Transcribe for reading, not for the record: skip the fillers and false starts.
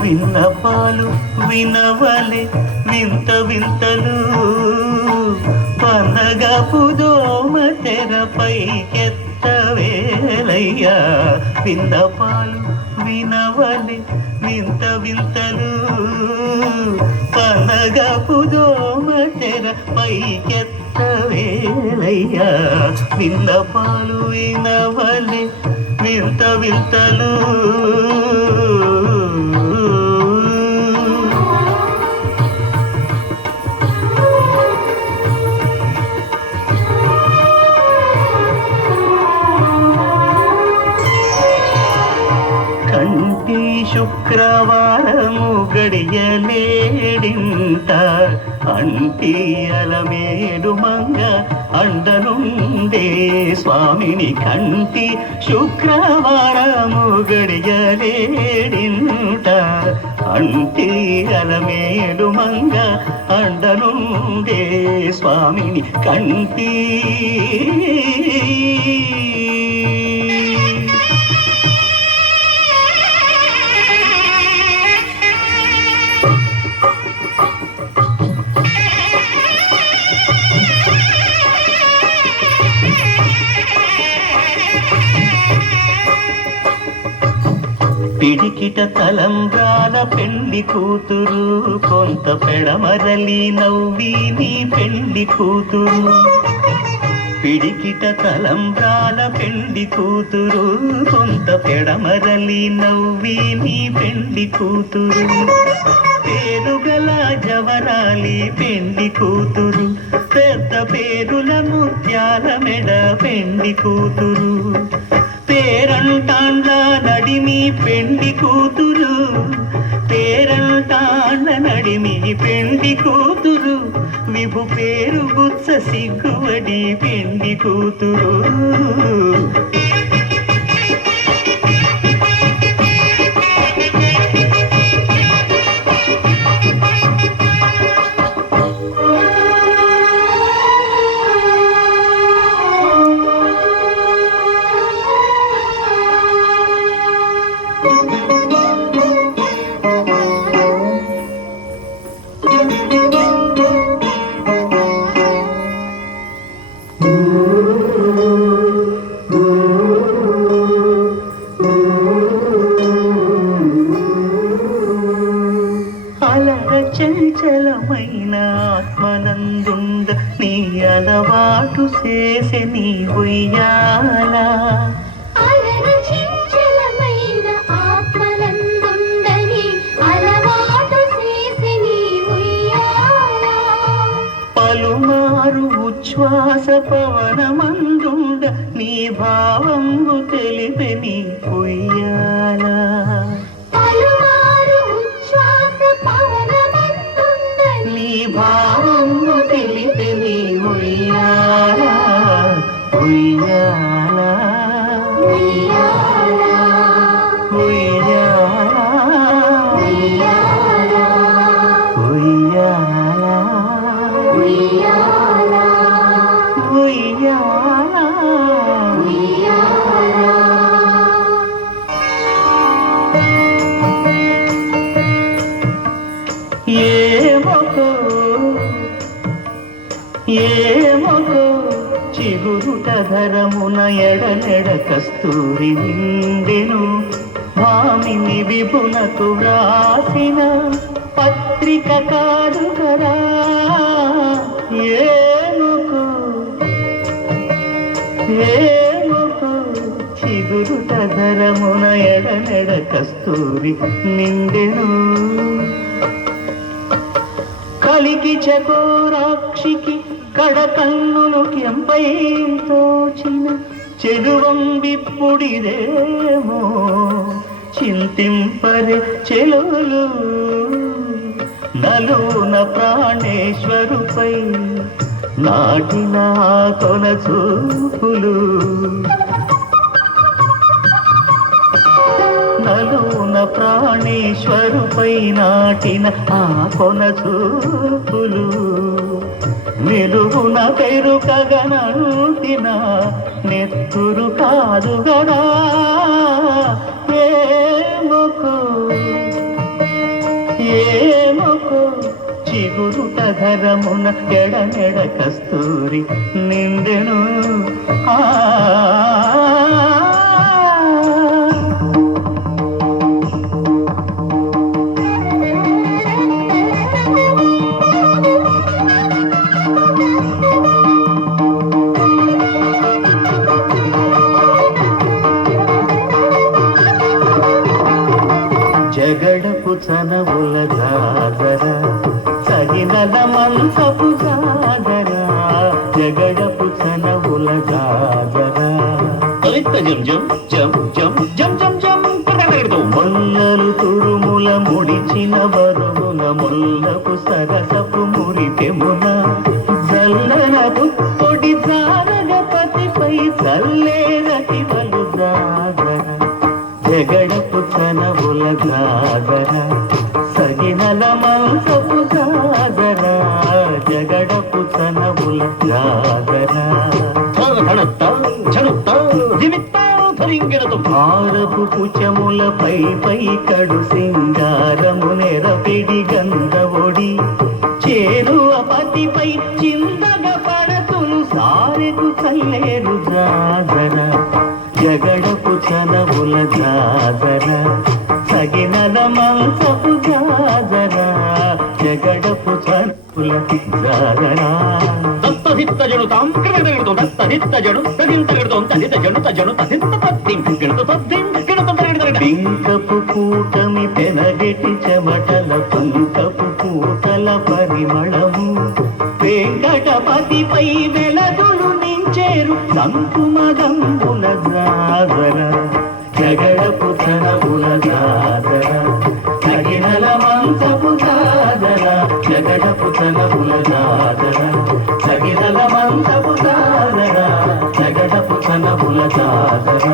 విన్నపాలు వినవలే వింత వింతలు పనగపు దోమ తెరపై కెత్తవేలయ్యా. విన్నపాలు వినవలే వింత వింతలు పనగపు దోమ తెరపై కెత్తవేలయ్యా. విన్నపాలు వినవలే వింత వింతలు కంటి శుక్రవారము గడియలేడింట అంటియలమేడు మంగ అండనుండే స్వామిని. కంటి శుక్రవారము గడియలేడింట అంటియలమేడు మంగ అండనుండే స్వామిని. కంటి పిడికిట తలంబ్రాల పెండి కూతురు కొంత పెడమరలి నవ్వి నీ పెండి కూతురు. పిడికిట తలంబ్రాల పెండి కూతురు కొంత పెడమరలి నవ్వి నీ పెండి కూతురు. పేరుగల జవరాలి పెండి కూతురు పెద్ద పేరుల ముత్యాల మెడ పెండి కూతురు. పేరంటాండ్ల నడిమి పెండి కూతురు పేరంటాండ్ల నడిమి పెండి కూతురు. విభు పేరు గుత్స సిగ్గువడి పెండి కూతురు. అలర చంచలమైన ఆత్మనందుండ నీ అలవాటు చేసే నీ ఉయ్యాల. పలుమారు ఉచ్ఛ్వాస పవనమందుండ నీ భావంబు తెలిపే నీ ఉయ్యాల. నీ భావంబు తెలిపే నీ ఉయ్యాల ఉయ్యాల ఉయ్యాల ఉయ్యాల ఉయ్యాల ఉయ్యాల. ఏమొకో ఏమొకో చిగురుట ధరమున ఎడనెడ కస్తూరి నిండెను. భామిని విపునకు వ్రాసిన పత్రిక కాదు కదా. ఏమొకో ఏమొకో చిగురుట ధరమున ఎడనెడ కస్తూరి నిండెను. కలికి చకోరాక్షికి కడకన్నులు కెంపై తోచిన చెలువం విప్పుడిదేమో చింతింపరే చెలులు. నలున ప్రాణేశ్వరుపై నాటిన కొన చూపులు. నలున ప్రాణేశ్వరుపై నాటిన ఆ కొన చూపులు నిలువున పెరుకగనంటిన నెత్తురు కాదు గదా ఏమొకో చిగురుట ధరమున ఎడనెడ కస్తూరి నిండెను ఆ జగడపు చనవుల జాగర సగినల మంచపు జాగర జగడపు చనవుల జాగర మొల్లలు తురుముల ముడిచిన బరువున మొల్లపు సరసపు మురితెమున చల్లన పొడి జారగపతిపై చల్లేరటి వలు జాగర జగడపు చనవుల జాగర సగినల మంచపు జాగర జగడపు చనవుల జాగర భారపు కుచములపై పై కడు సింగారము నెరపిడి గంధవొడి చేరు అపతిపై చిందగ పడతులు సారెకు చల్లేరు జాగర జగడపు చనవుల జాగర సగినల మంచపు జాగర జగడపు చనవుల జాగర దత్తహిత్తజనుతాం క్రిమిదగడుతో దత్తహిత్తజను తదింతగడుతో తదితజను తజను తదింత తద్దిం గణుత తద్దిం గణుత తగడతగడ పింకపు కూటమి పెనగెటి చెమటల పంకపు కూటల పరిమళము వెంకటపతిపై వెలదులు నించేరు సంకుమదంబుల జాగర జగడపు చనవుల జాగర సగినల మంచపు జాగర జగడపు చనవుల జాగర సగినల మంచపు జాగర జగడపు చనవుల జాగర